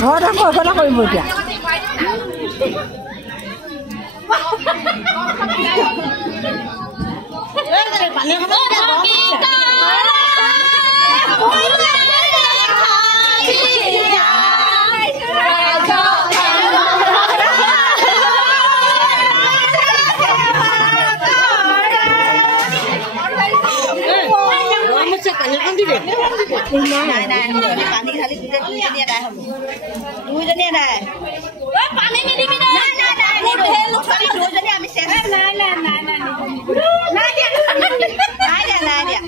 ঘৰত আকৌ অকলে কৰিব এতিয়া পানী নাই নাই পানী খালি দুইজনীয়ে দাই হ'ব দুইজনীয়ে দাই পানী নিদিবি নাই নাই নাই দুইজনী আমি চেষ্টা নাই নাই নাই নাই নাই দিয়া নাই দিয়া নাই দিয়া